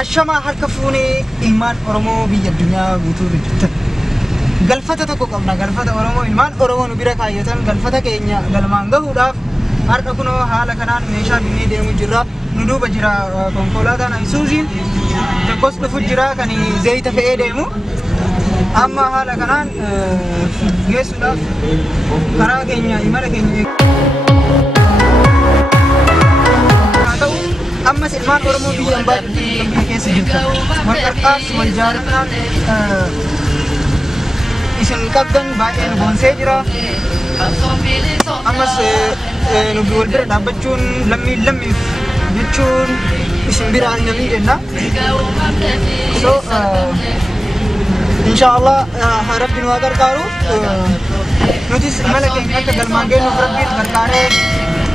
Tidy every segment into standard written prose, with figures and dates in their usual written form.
Ashama harka fuunee ilmaan Oromoo biyya addunyaa guutuu jirtan. Galfata tokko qabna, galfata Oromoo ilmaan Oromoo nu bira kaayyatan galfata keenya galmaan gahuudhaaf harka kunoo haala kanaan meeshaa binnee deemu jirra. Nu duuba jira konkolaataan Isuuziin tokkos dhufu jira kan zayita fe'ee deemu. Amma haala kanaan geessuudhaaf karaa keenya imala keenya أما سلمان أورمو بيجان بعد كيس جدا والأرقاص والجارتنا إسن كابدن بعدين بونسيجرا أما نقول برد أبتشون لمي بتشون إسن برا نمي جنا so إن شاء الله ربي نواجر كارو نوتيس ملك إنك كلمانجين ربي تبركاره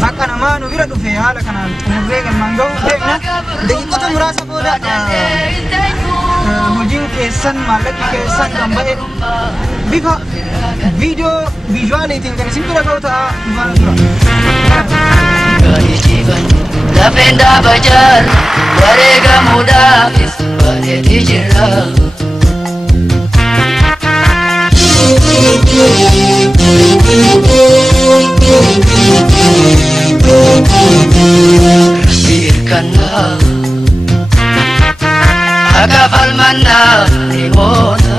Maka nama nu bira dhufe haala kanaan umurree mangau deemna daqiiqota muraasa booda hojiin keessan maallaqni keessan kan ba'e bifa viijuwaaliitiin kan isin bira ga'u ta'a dhufaan dura. Lafeen bajar wareegamuudhaafis bareedee jira. Birkanna agafal manna nimona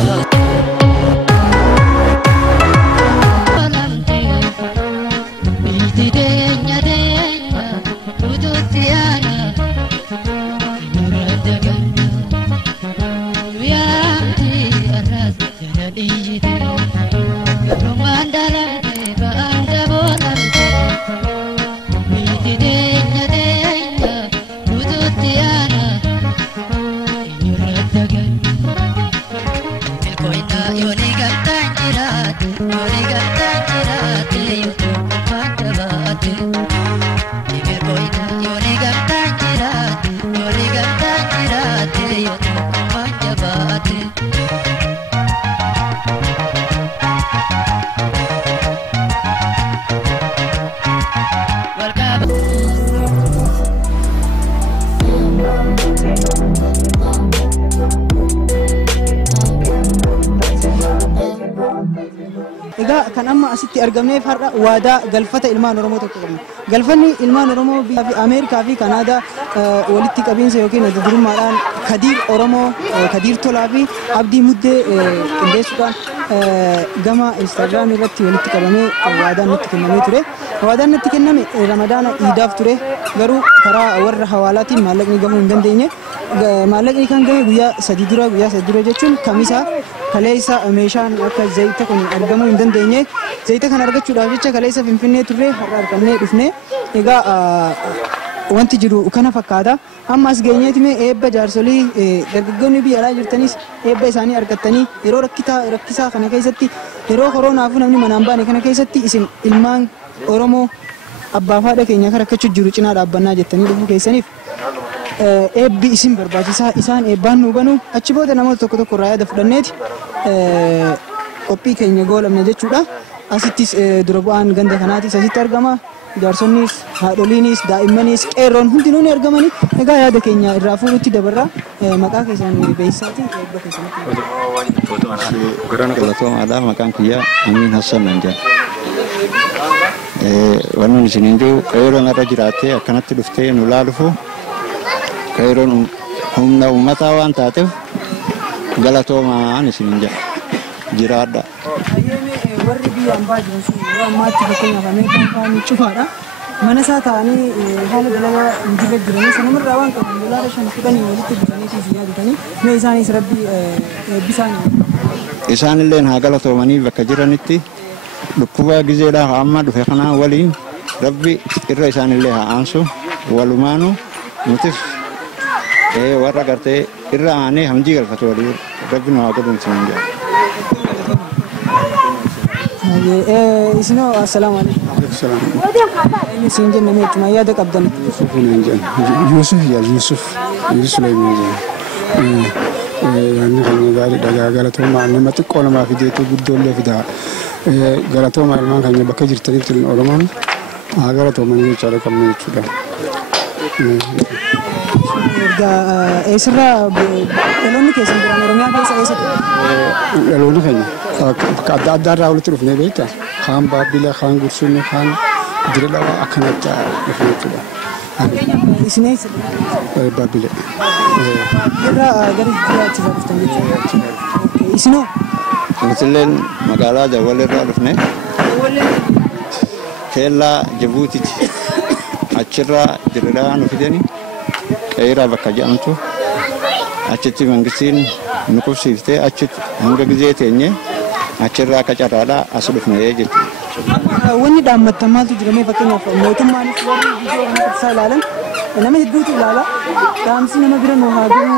kan amma asitti argameef har'a waadaa galfata ilmaan Oromoo tokko qabna. Galfanni ilmaan Oromoo biyya Ameerikaa fi Kanaadaa walitti qabiinsa yookiin durummaadhaan Kadiir Oromoo, Kadiir Tolaa fi Abdii Muddee qindeessuudhaan gama Instagram irratti walitti qabamee waadaan nutti kennamee ture. Waadaan nutti kenname Ramadaana Iidaaf ture. Garuu karaa warra hawaalaatiin maallaqni gahuu hin dandeenye. Maallaqni kan gahe guyyaa sadii dura jechuun Kamisaa kaleessa meeshaan akka zayita kun argamuu hin dandeenye. Zayita kan argachuudhaaf jecha kaleessa Finfinnee turre har'a argannee dhufne. Egaa wanti jiru kana fakkaata. Amma as geenyeetime eebba jaarsolii dargaggoonni biyya alaa jirtanis eebba isaanii argattanii yeroo rakkisaa kana keessatti yeroo koronaafu namni manaan baane kana keessatti isin ilmaan Oromoo abbaa fi haadha keenya kan rakkachuu jiru cinaa dhaabbannaa jettanii dhufuu keessaniif eebbi isin barbaachisaa isaan eebbaan nu banu achi booda namoota tokko irraa yaada fudhanneeti qophii keenya goolamne jechuudha. Asittis dura bu'aan ganda kanaatis asitti argama. Jaarsonnis, haadholiinis, daa'immanis, qeerroon hundinuu ni argamani. Egaa yaada keenya irraa fuudhutti dabarra maqaa keessan beeksisaati eebba keessanitti. Garaan qalatoomaadha maqaan kiyyaa Amiin Hassan nan jedha. Wanni isiniin jiru qeerroon irra jiraattee akkanatti dhuftee nu laalufu qeerroon humna uummataa waan taateef galatoomaan isiniin jedha. Jiraadha. Warri biyya ambaa jiran sun yeroo ammaatti fakkeenyaaf Ameerikaan kaanii cufaadha. Mana isaa ta'anii haala dalagaa hin jirre jiranii sanumarraa waan qaban $5 fudhanii walitti bitaniitiif yaadatanii mee isaanis rabbi eebbisaan. Isaanillee haa galatoomanii bakka jiranitti dhukkuba gizeedhaa amma dhufe kanaa waliin rabbi irra isaanillee haa aansu walumaanu nutis warra gartee irra aanee hamjii galfatu walii rabbi nu haa godhumsi hin jedhu. Isno assalamualaikum. Assalamualaikum. Ini sinjen nama cuma ya ada kapten. Yusuf Sulaiman. Ini kan negara galatoma nama tu kalau nama video tu budol le vida. Galatoma memang hanya bakal cerita itu orang mana. Galatoma ini cara kami sudah. Eesirraa dhaloonni keessan duraan Oromiyaa keessa eessatti? Dhaloonni keenya adda addaarraa walitti dhufnee beektaa kaan Baabila kaan Gursumii kaan Dirree akkanatti dhufnee jechuudha. Isin eessa? Baabila. Irraa gara jiraachisa dhuftan jechuudha. Isinoo? Nutilleen magaalaa Jawwal irraa dhufne Keellaa Jibuutiiti. Achirraa Dirree nu fidanii qeeraa bakka jedhamtu achitti mangistiin nu qubsiiftee achitti hanga gizee teenye achirraa akka carraadhaa as dhufne jechuudha. Wanni dhaammattan maaltu jiramee fakkeenyaaf mootummaanis warri viidiyoo kana ibsaa ilaalan nama hedduutu ilaala. Dhaamsi nama bira nu haa gahu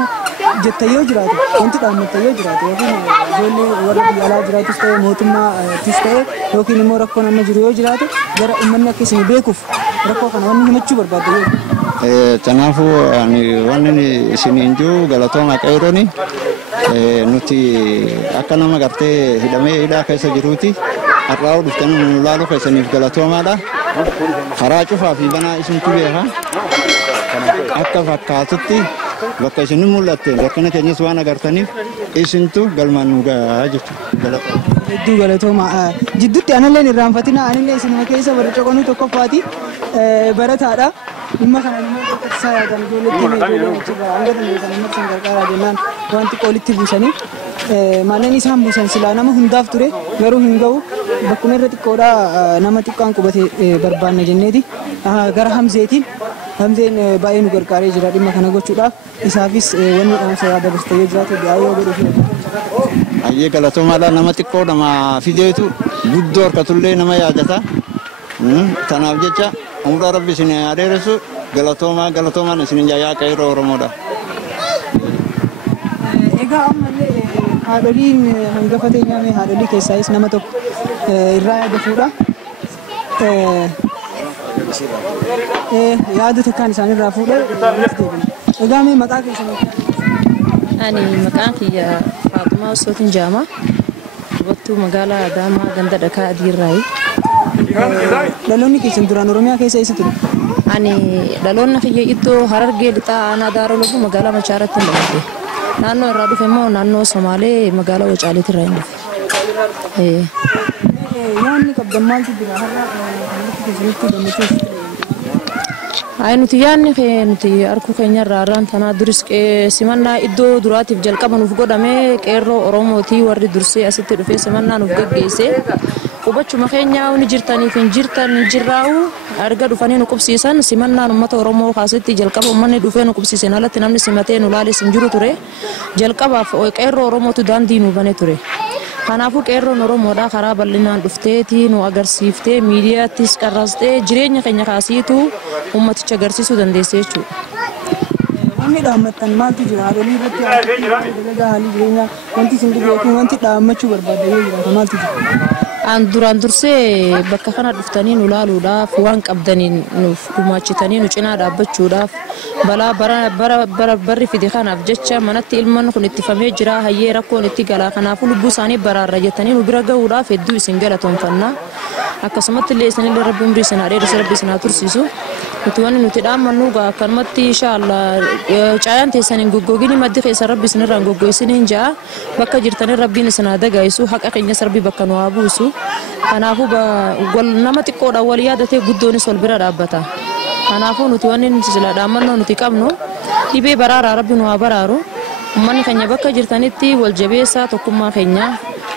jetta yoo jiraate wanti dhaammatta yoo jiraate yookiin ijoollee warra biyya alaa jiraatus ta'e mootummaattis ta'e yookiin immoo rakkoon amma jiru yoo jiraate gara uummanni akka isin beekuuf rakkoo kana wanni himachuu barbaadde yoo Kanaafuu wanni isiniin jiru galatooma qeerrooni nuti akka nama gartee hidhamee hidhaa keessa jiruuti har'aa dhuftanii nu ilaaluu keessaniif galatoomaadha. Karaa cufaa fi banaa isintu beeka akka fakkaatutti bakka isin mul'atte rakkina keenyas waan agartaniif isintu galmaan nu gahaa jechuudha. Hedduu galatooma. Jidduutti analleen irraanfatina anillee isinuma keessa warra coqonuu tokkoffaati barataadha. Dhimma kana immoo qoqqobsaa yaadan ijoolleetti ijoollee achirraa hanga dandeessan amma isin gargaaraa jennaan wanti qoolitti buusanii maalleen isaan buusan silaa nama hundaaf ture garuu hin ga'u bakkuma irra xiqqoodhaa nama xiqqaan qubate barbaanna jenneeti gara Hamzeetiin Hamzeen baay'ee nu gargaaree jira dhimma kana gochuudhaaf isaafis wanni dhaamsa yaada bartee yoo jiraate baay'ee godhuuf Ayyee galatoomaadha nama xiqqoo nama fideetu guddoo harkatullee nama yaadata tanaaf jecha umra rabbi isin adeeressu galatoomaan isin jaayaa qeerroo Oromoodha. Egaa ammallee haadholiin hangafa teenyaame haadholii keessaayis nama tokko irraa yaadafuudha. Yaada takkaan isaanirraa fuudhee egaa mee maqaa keessanii? Ani maqaan kiyya Faatumaa Osootiin Jaamaa dubartuu magaalaa Adaamaa ganda dhakaa adiirraayi. Dhaloonni keessan duraan Oromiyaa keessa eessa ture? Ani dhaloonni kiyya iddoo Harargee lixaa aanaa Daaroo Lobuu magaalaa Machaaratti hin dhaladhe. Naannoo irraa dhufe immoo naannoo Somaalee magaalaa Wacaaliitti irraa hin dhufe. Yaanni qabdan maaltu jira har'a kanatti keessatti gammachuuf? Ay nuti yaanni nuti harkuu keenya irraa irraan tanaa duris simannaa iddoo duraatiif jalqaba nuuf godhame qeerroo Oromootii warri dursee asitti dhufee simannaa nuuf gaggeesse. Qubachuma keenya ni jirtaniif hin jirtan jirraa'u arga dhufanii nu qubsiisan simannaan uummata Oromoo kaasitti jalqaba uummanni dhufee nu qubsiisan alatti namni simatee nu laalis hin jiru ture. Jalqabaaf qeerroo Oromootu daandii nu bane ture. Kanaafuu qeerroon Oromoodhaa karaa bal'inaan dhufteetii nu agarsiiftee miidiyaattis qarrastee jireenya keenya kaasiitu uummaticha agarsiisuu dandeesse jechuudha. Wanni dhaammattan maaltu jira? Haadholii irratti dalagaa haalli jireenyaa wanti isin dhibeeku wanti dhaammachuu barbaadda yoo jiraata maaltu jira? An duraan dursee bakka kana dhuftanii nu laaluudhaaf waan qabdaniin nuuf gumaachitanii nu cinaa dhaabbachuudhaaf balaa barri fide kanaaf jecha manatti ilmaan kun ittifamee jira hayyee rakkoon itti galaa kanaafuu lubbuu isaanii baraarra jettanii nu bira gahuudhaaf hedduu isin galatoomfanna. Akkasumatti illee isinillee rabbi umrii isin dheeresse rabbi isin tursiisu. Nuti wanni nuti dhaammannu akkanumatti inshaallah caayaan teessaniin goggogini maddi keessa rabbi isinirraa goggoisiniin ja'a bakka jirtanii rabbiin isin dagaayisu haqa keenyas rabbi bakka nu haa buusu. Kanaafuu nama xiqqoodhaan wal yaadatee guddoonis wal bira dhaabbata. Kanaafuu nuti wanni sila dhaammannoo nuti qabnu dhibee baraaraa rabbi nu haa baraaru. Uummanni keenya bakka jirtanitti wal jabeessaa tokkummaa keenya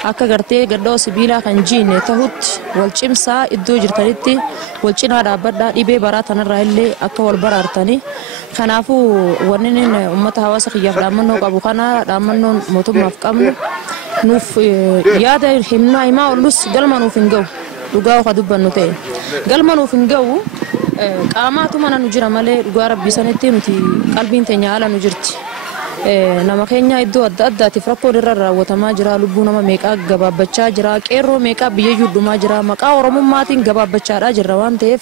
akka gartee gaddoo sibiilaa kan jiine ta'utti wal cimsaa iddoo jirtanitti wal cinaa dhaabbadhaa dhibee baraa tanarraa illee akka wal baraartanii. Kanaafuu wanni uummata hawaasa kiyyaaf dhaammannoo qabu kana dhaammannoon mootummaaf qabnu nuuf yaada himaa ollus galma nuuf hin ga'u dhugaa oka dubbannu ta'e galma nuuf hin ga'u qaamaatu mana nu jira malee dhugaa rabbii sanitti nuti qalbiin teenya haala nu jirti. Nama keenya iddoo adda addaatiif rakkoo irra raawwatamaa jira lubbuu nama meeqaa gabaabbachaa jira qeerroo meeqaa biyya dhumaa jira maqaa oromummaatiin gabaabbachaadhaa jirra waan ta'eef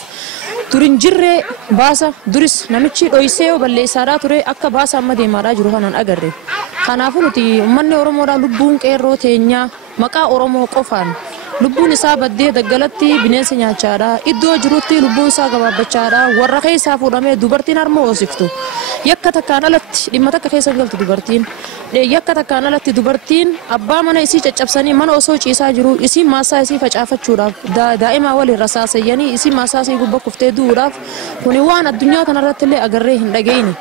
turin jirree baasa duris namichi dhoysee balleessaadhaa ture akka baasa amma deemaadhaa jiru kanan agarre. Kanaafuu nuti uummanni Oromoodhaa lubbuun qeerroo teenyaa maqaa Oromoo qofaan lubbuun isaa baddee daggalatti bineensa nyaachaadha iddoo jirutti lubbuun isaa gabaabbachaadha warra keessaa fuudhamee dubartiin harma hoosiftu yakka takkaan alatti dhimma takka keessa galtu dubartiin yakka takkaan alatti dubartiin abbaa mana isii caccabsanii mana osoo ciisaa jiru isii maasaa isii facaafachuudhaaf daa'ima waliin rasaasayyanii isii maasaa isii gubba kuftee du'uudhaaf kuni waan addunyaa kanarratti illee agarree hin dhageenye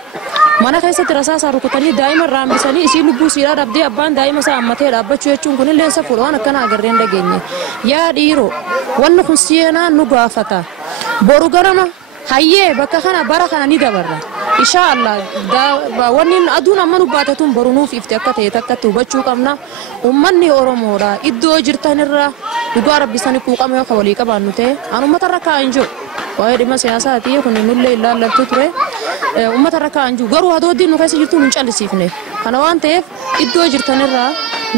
mana keessatti rasaasaa rukutanii daa'ima raambisanii isii lubbuu siidhaa dhabdee abbaan daa'ima isaa hammatee dhaabbachuu jechuun kun illee safuudha waan akkana agarree hin dhageenye yaa dhiiroo wanni kun seenaa nu gaafata boru garama hayyee bakka kana bara kana ni dabarra inshallah wanni aduun amma nu baatatun borunuuf ifte akka ta'e takkatti hubachuu qabna ummanni oromoodha iddoo jirtanirra dhugaa rabbisanii quuqama yoo walii qabaannu ta'e an ummata rakkaa hin jiru waa'ee dhimma siyaasaati kun nullee ilaallattu ture ummata rakkaa hin jiru garuu adooddiin nu keessa jirtu hin callisiifne kana waan ta'eef iddoo jirtanirra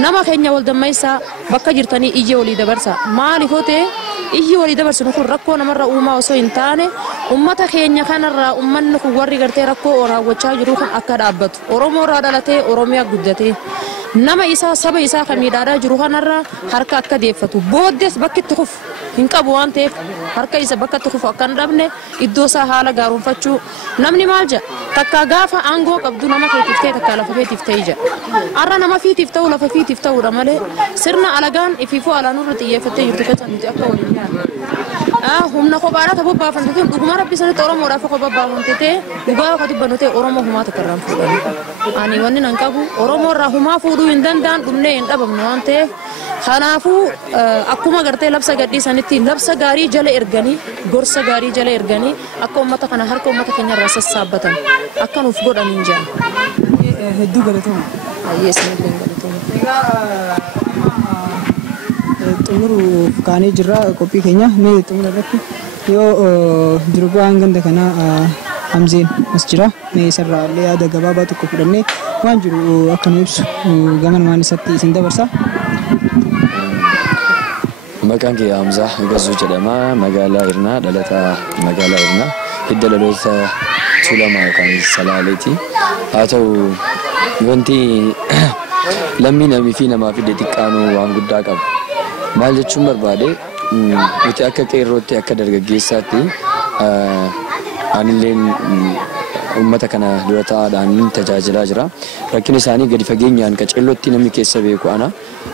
nama keenya wal dammaysaa bakka jirtanii iyya walii dabarsa maaliif ta'e iyyi walii dabarsinu kun rakkoo namarra uumaa osoo hin taane ummata keenya kanarraa ummanni kun warri gartee rakkoo raawwachaa jiru kan akka dhaabbatu oromoorraa dhalatee oromiyaa guddatee nama isaa saba isaa kamiidhaadhaa jiru kanarraa harka akka deeffatu booddees bakki itti kufu hin qabu waan ta'eef harka isa bakka itti kufu akka hin dhabne iddoo isaa haala gaarumfachuu namni maal jedha takka gaafa aangoo qabdu nama keetiif ta'e takka lafa keetiif ta'e jedha arra nama fiitiif ta'u lafa fiitiif ta'uudha malee sirna alagaan ifiifuu alaanurra xiyyeeffattee jirtu keessa nuti akka waliin nyaanna humna kophaadhaa ta'uu baafamte ta'e dhuguma rabbi sanitti oromoodhaaf kophaa baafamte ta'e dhugaa akka dubbannu ta'e oromoo humaa takka irraan fuudhanii ani wanni nan qabu oromoo irraa humaa fuudhuu hin danda'an dhumnee hin dhabamne waan ta'eef kanaafuu akkuma gartee labsa gadhiisanitti labsa gaarii jala erganii gorsa gaarii jala erganii akka ummata kana harka ummata keenya irraa sassaabbatan akka nuuf godhaniin jedhan. Hedduu galatooma. Ayyeessinillee galatooma. Xumuruuf kaanee jirra qophii keenya mee xumura irratti yoo durbaan ganda kanaa Hamzeen as jira mee isarraa illee yaada gabaabaa tokko fudhannee waan jiru akka nu ibsu gama namaan isatti isin dabarsa. Maqaan kee Hamzaa Gazuu jedhama magaalaa Irnaa dhalataa magaalaa Irnaa hidda dhaloota Tuulamaa yookaan Salaaleeti haa ta'u wanti lammii namii fi namaa fide xiqqaanuu waan guddaa qabu maal jechuun barbaade nuti akka qeerrootti akka dargaggeessaatti anilleen ummata kana dura ta'aadhaan tajaajilaa jira rakkin isaanii gadi fageenyaan qaceellootti namni keessa beeku ana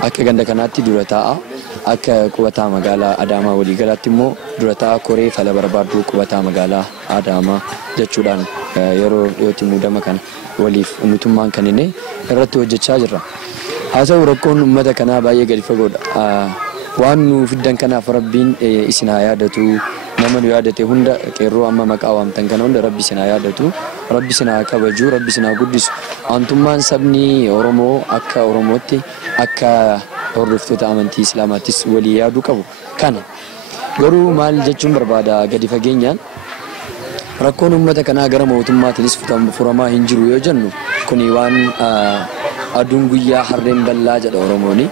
akka ganda kanaatti dura ta'a akka qubataa magaalaa Adaamaa waliigalaatti immoo dura ta'a koree fala barbaaduu qubataa magaalaa Adaamaa jechuudhaan yeroo dhiyootti muudama kana waliif mootummaan kan inni irratti hojjechaa jirra. Haa ta'u rakkoon ummata kanaa baay'ee gadi fagoodha. Waan nu fiddan kanaaf rabbiin isin haa yaadatu nama nu yaadate hunda qeerroo amma maqaa waamtan kana hunda rabbi isin haa yaadatu rabbi isin haa kabaju rabbi isin haa guddisu aantummaan sabni Oromoo akka Oromootti akka hordoftoota amantii Islaamaattis walii yaaduu qabu kana garuu maal jechuun barbaada gadi fageenyaan rakkoon ummata kanaa gara mootummaatiinis furamaa hin jiru yoo jennu kuni waan aduun guyyaa harreen bal'aa jedha Oromooni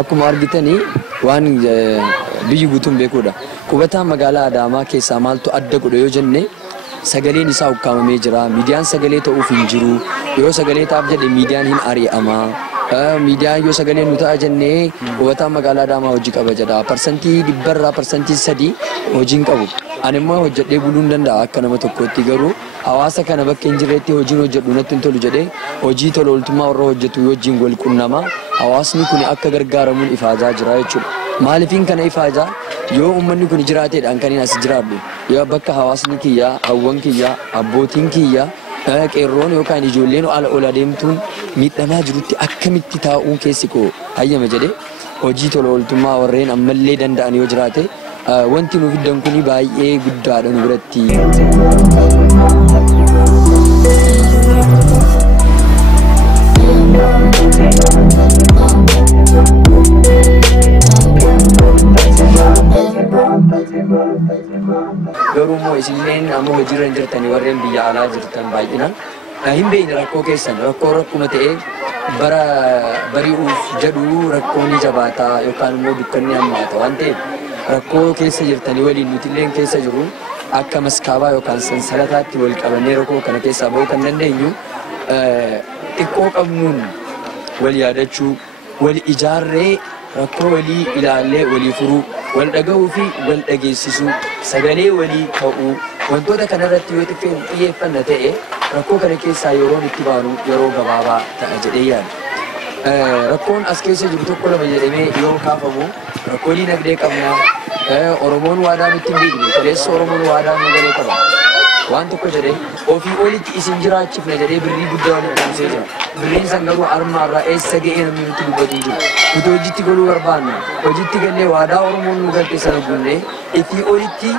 akkuma argitanii waan biyyi guutuun beekuudha qubataan magaalaa Adaamaa keessaa maaltu adda godha yoo jenne sagaleen isaa ukkaamamee jira miidiyaan sagalee ta'uuf hin jiru yoo sagalee ta'aaf jedhe miidiyaan hin ari'ama miidiyaan yoo sagalee nu ta'a jennee qubataan magaalaa Adaamaa hojii qaba jedha parsantii 3% hojiin qabu ani immoo hojjedhee buluu hin danda'a akka nama tokkootti garuu hawaasa kana bakka hin jirreetti hojiin hojjedhu natti hin tolu jedhee hojii tola ooltummaa warra hojjetu wajjin wal qunnama hawaasni kun akka gargaaramuun ifaajaa jira jechuudha maaliifin kana ifaajaa yoo ummanni kun jiraateedhaan kan as jiraadhu yoo bakka hawaasni kiyyaa hawwan kiyyaa abbootiin kiyyaa qeerroon yookaan ijoolleen ala ola deemtuun miidhamaa jirutti akkamitti taa'uun keessi koo hayyama jedhee hojii tola ooltummaa warreen ammallee danda'an yoo jiraate wanti nu fiddan kuni baay'ee guddaadha nu biratti. Garuu immoo isinleen amma hojiirra jirtanii warreen biyya alaa jirtan baay'inaan hin beekne rakkoo keessan rakkuma ta'ee bara bari'uuf jedhu rakkoon jabaataa yookaan immoo dukkanni hammaata waan ta'eef rakkoo keessa jirtanii waliin nutilleen keessa jiru akka maskaabaa yookaan sansalataatti wal qabannee rakkoo kana keessaa bahuu kan dandeenyu xiqqoo qabnuun wal yaadachuu wal ijaarree rakkoo walii ilaallee walii furuu wal dhaga'uu fi wal dhageessisuu sagalee walii ta'uu wantoota kanarratti yoo xiyyeeffanna ta'e rakkoo kana keessaa yeroon itti baanu yeroo gabaabaa ta'a jedhee yaada. Rakkoon as keessa jiru tokko lama jedhamee yoo kaafamu rakkoo dinagdee qabna. Oromoon waadaa nutti hin beekne kaleessa Oromoon waadaa nu galee qaba. Waan tokko jedhee ofii olitti isin jiraachifna jedhee birrii guddaa walitti qabsee jira. Birriin san garuu armaarraa eessa ga'ee namni nutti dubbatu jiru. Nuti hojiitti galuu barbaanna. Hojiitti gallee waadaa Oromoon nu galte sana guunnee ifii olitti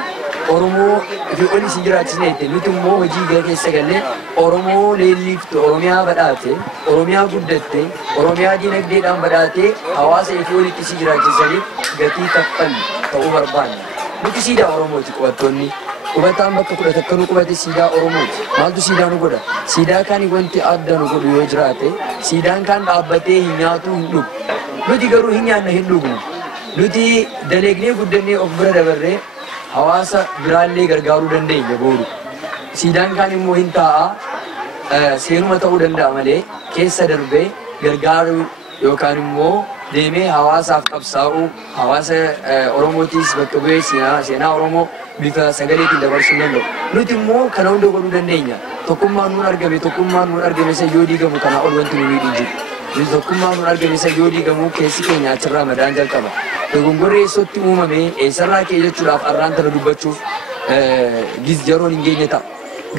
Oromoo ifii oli isin jiraachisne jette nuti immoo hojii gara keessa gallee Oromoo leelliiftu Oromiyaa badhaate Oromiyaa guddatte Oromiyaa dinagdeedhaan badhaate hawaasa ifii olitti isin jiraachisaniif gatii kaffallu ta'uu barbaanna. Nuti siidaa Oromooti qubattoonni. Qubataan bakka kudha takka nu qubate siidaa Oromooti. Maaltu siidaa nu godha? Siidaa kaanii wanti adda nu godhu yoo jiraate siidaan kaan dhaabbatee hin nyaatu hin dhugu. Nuti garuu hin nyaanna hin dhugnu. Nuti daleegnee guddannee of bira dabarree hawaasa biraallee gargaaruu dandeenya booru. Siidaan kaan immoo hin taa'a seenuma ta'uu danda'a malee keessa darbee gargaaruu yookaan immoo deemee hawaasaaf qabsaa'uu hawaasa Oromootiis bakka bu'ee seenaa Oromoo bifa sagaleetiin dabarsuu danda'u. Nuti immoo kana hunda godhuu dandeenya. Tokkummaan nuun argame isa yoo diigamu kana ol wanti nu miidhu jiru. Nuti tokkummaan nuun argame isa yoo diigamu keessi keenya achirraa madaan jalqaba. Dogongorri eessatti uumame eessarraa kee jechuudhaaf arraan tana dubbachuuf yeroon hin geenye ta'a.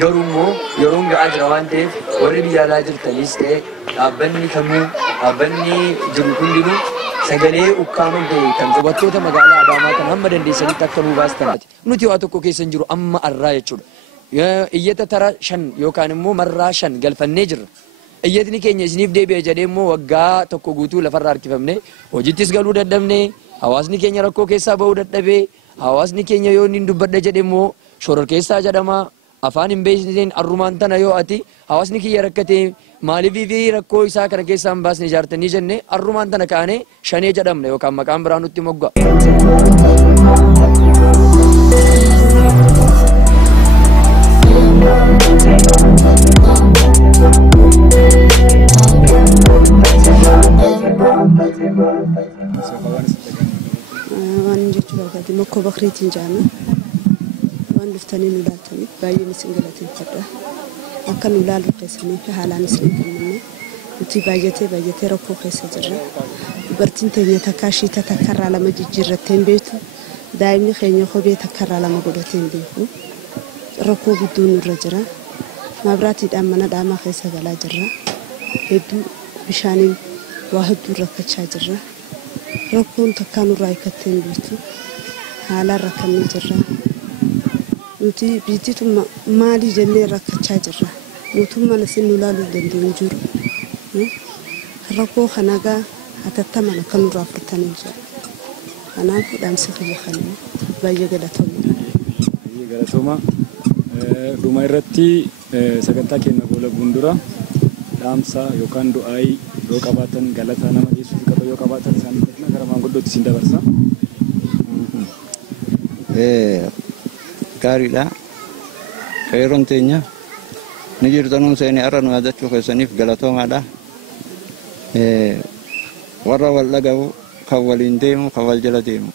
Garuu immoo yeroon ga'aa jira waan ta'eef warri biyya alaa jirtanis ta'e dhaabbanni kamuu dhaabbanni jiru hundinuu sagalee ukkaamuu ta'e kan qubattoota magaalaa Adaamaa kan hamma dandeessanitti akka nuu baastan. Nuti waa tokko keessa hin jiru amma arraa jechuudha. Iyyata tara 5 yookaan immoo marraa 5 galfannee jirra. Iyyatni keenya isiniif deebi'e jedhee immoo waggaa tokko guutuu lafarraa harkifamne hojiittis galuu dadhabne hawaasni keenya rakkoo keessaa bahuu dadhabee hawaasni keenya yoo inni dubbadha jedhe immoo shororkeessaa jedhama. Afaan hin beekneen arrumaan tana yoo ati hawaasni kiyya rakkatee maaliif rakkoo isaa kana keessaa hin baasne ijaartanii jenne arrumaan tana kaanee shanee jedhamna yookaan maqaan biraa nutti mogga'a. Waan jechuudha gadi makkoo bakriitiin jaana. Waan dhuftanii nu laaltaniif baay'ee isin galateeffadha. Akka nu laaluu keessaniif haalaan isin kenname. Nuti baay'atee rakkoo keessa jirra. Dubartiin teenya takkaa shiita takkarraa lama jijjiirrattee hin beektu. Daa'imni keenya kophee takkarraa lama godhatee hin beeku. Rakkoo guddoo nurra jira. Maabiraatiidhaan mana dhaamaa keessa galaa jirra. Hedduu bishaaniin waa hedduu rakkachaa jirra. Rakkoon takkaa nurraa hiikattee hin beektu. Haalaan rakkannee jirra. Nuti biititu maalii jennee rakkachaa jirra. Mootummaan isin nu laaluu dandeenyu jiru. Rakkoo kanagaa hatattaman akka nurraa furtanii jira. Kanaaf dhaamsa kiyya kanaa baay'ee galatoomudha. Baay'ee galatooma. Dhuma irratti sagantaa keenya goola gundura dhaamsa yookaan du'aayii yoo qabaatan galata nama geessuuf qaba yoo qabaatan isaan gara maanguddootti isin dabarsa. Gaariidha. Qeerroon teenya ni jirtanuun seenii arra nu yaadachuu keessaniif galatoomaadha. Warra wal dhaga'u kan waliin deemu kan wal jala deemu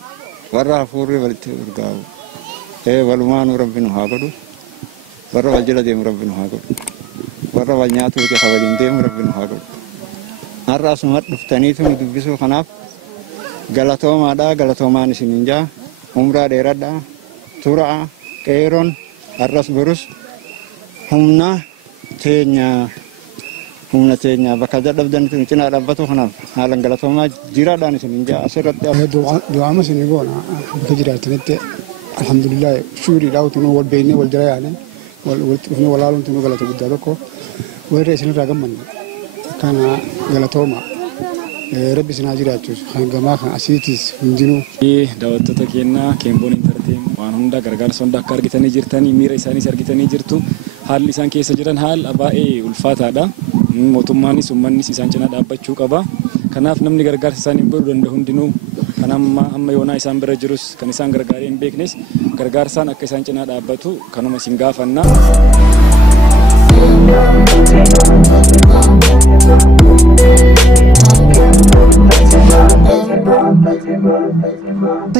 warra hafuurri walitti urgaa'u walumaanuu rabbi nu haa godhu. Warra wal jala deemu rabbi nu haa godhu. Warra wal nyaatuu kan waliin deemu rabbi nu haa godhu. Har'a asuma dhuftaniitu nu dubbisuu kanaaf galatoomaadha. Galatoomaan isiniin jaa umraa dheeradha. Turaa qeerroon arras borus humna teenya bakka dadhabdanitti nu cinaa dhaabbatu kanaaf haalan galatoomaa jiraadhaan isin jaa asirratti du'aama isin goona bakka jiraatanitti alhamdulillah shukriidhaa utuu wal beeknee wal jala yaane walitti dhufnee walaaluun tunuu galata guddaa tokko warra isinirraa gammanne kana galatooma rabbi isinaa jiraachuus hangamaa kan asiitis hundinuu. Daawwattoota keenya Keemboon Intarteem waan hunda gargaarsa hunda akka argitanii jirtanii miira isaaniis argitanii jirtu haalli isaan keessa jiran haala baay'ee ulfaataadha. Mootummaanis uummannis isaan cinaa dhaabbachuu qaba. Kanaaf namni gargaarsa isaanii godhuu danda'u hundinuu kan amma yoonaa isaan bira jirus kan isaan gargaaree hin beeknes gargaarsaan akka isaan cinaa dhaabbatu kanuma isin gaafanna.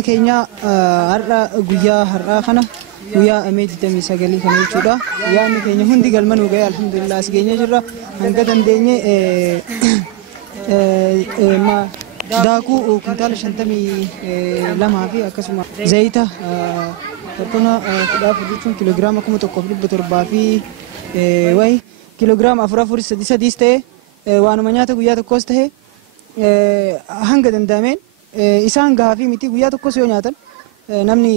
Keenya har'a guyyaa har'aa kana guyyaa Mee 29 kana jechuudha. Yaanni keenya hundi galma nu ga'e alhamdulillah as geenye jirra. Hanga dandeenye daakuu kuntaala 52 fi akkasuma zayita kartoona 10 jechuun kiloogiraama 1,700 fi wayi kiloogiraama 4,433 ta'e waanuma nyaata guyyaa tokkos ta'e hanga danda'ameen isaan gahaa fi miti guyyaa tokkos yoo nyaatan namni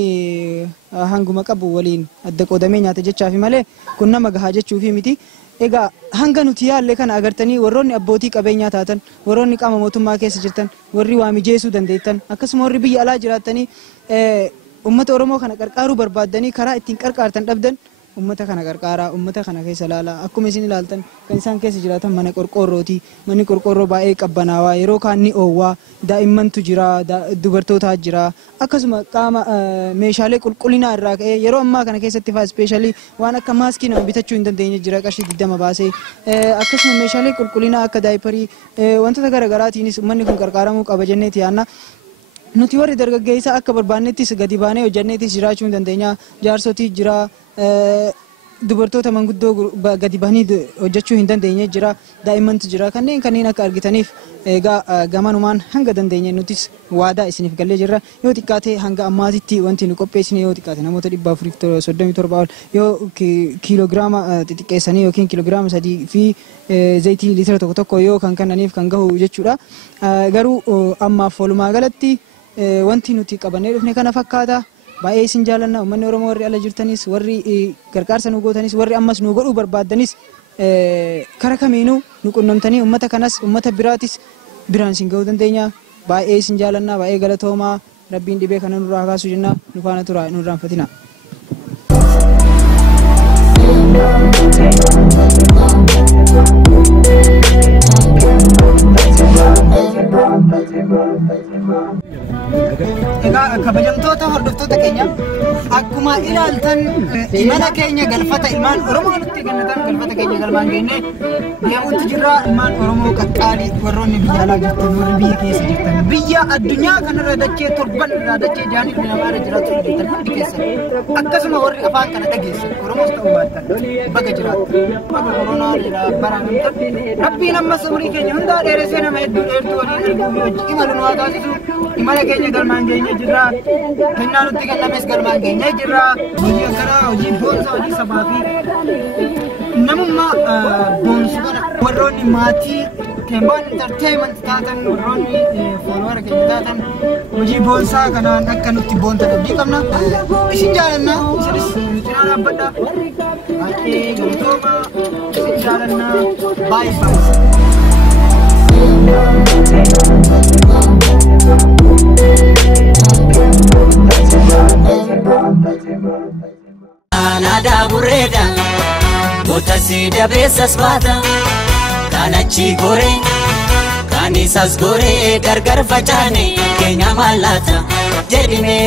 hanguma qabu waliin adda qoodamee nyaata jechaa fi malee kun nama gahaa jechuu fi miti. Egaa hanga nuti yaalle kana agartanii warroonni abbootii qabeenyaa taatan warroonni qaama mootummaa keessa jirtan warri waa mijeessuu dandeettan akkasuma warri biyya alaa jiraatanii ummata Oromoo kana qarqaaruu barbaaddanii karaa ittiin qarqaartan dhabdan ummata kana qarqaaraa ummata kana keessa ilaalaa akkuma isin ilaaltan kan isaan keessa jiraatan mana qorqoorrooti manni qorqoorroo baay'ee qabbanaawaa yeroo kaan ni oowwaa daa'immantu jira dubartootaa jira akkasuma qaama meeshaalee qulqullinaa irraa ka'ee yeroo ammaa kana keessatti faa ispeeshaalii waan akka maaskii nama bitachuu hin dandeenye jira qarshii 20 baasee akkasuma meeshaalee qulqullinaa akka daayiparii wantoota garaagaraatiinis uummanni kun qarqaaramuu qaba jenneeti yaanna. Nuti warri dargaggeessa akka barbaannettis gadi baanee hojjanneettis jiraachuu hin dandeenya jaarsotii jira dubartoota manguddoo gadi baanii hojjechuu hin dandeenye jira daa'immantu jira kanneen akka argitaniif egaa gamanumaan hanga dandeenye nutis waadaa isiniif gallee jirra yoo xiqqaate hanga ammaatitti wanti nu qopheessine yoo xiqqaate namoota 437 ol yoo kiiloogiraama xixiqqeessanii yookiin kiiloogiraama 3 fi zayitii liitira tokko yoo kan kannaniif kan gahu jechuudha garuu ammaaf walumaa galatti wanti nuti qabannee dhufne kana fakkaata. Baay'ee isin jaalanna uummanni Oromoo warri ala jirtanis warri gargaarsa nu gootanis warri ammas nu godhuu barbaaddanis kara kamiinuu nu qunnamtanii uummata kanas uummata biraatis biraan isin gahuu dandeenya. Baay'ee isin jaalanna baay'ee galatoomaa rabbiin dhibee kana nurraa kaasuu jenna nu faana tura nu irraanfatina. Egaa kabajamtoota hordoftoota keenya akkuma ilaaltan imala keenya galfata ilmaan Oromoo nutti kennatan galfata keenya galmaan geenye deemuutti jirra ilmaan Oromoo qaqqaalii warroonni biyya alaa jirtan warri biyya keessa jirtan biyya addunyaa kanarra dachee torban irraa dachee jaanii namaarra jiraatu jirtan hundi keessan akkasuma warri afaan kana dhageessan Oromoos ta'uu baattan baga jiraattan baga koronaa jira baraanamtan rabbiin ammas umurii keenya hundaa dheeressee nama hedduu dheertuu waliin arguu wajji imalu nu haa taasisu imala keenya galmaan geenye jirra kennaa nutti kennames galmaan geenye jirra hojii akkanaa hojii boonsaa hojii sabaa fi namummaa boonsu kana warroonni maatii Kemban entertainment taatan warroonni foolowara keenya taatan hojii boonsaa kanaan akka nutti boonta dhabdii qabna isin jaalanna isinis nutinaa dhaabbadha baay'ee galatooma isin jaalanna baay'ee Nada burreda, botasi da besas bata, kanachi gore, kanisas gore, gargar facane, kenya malata, jedime.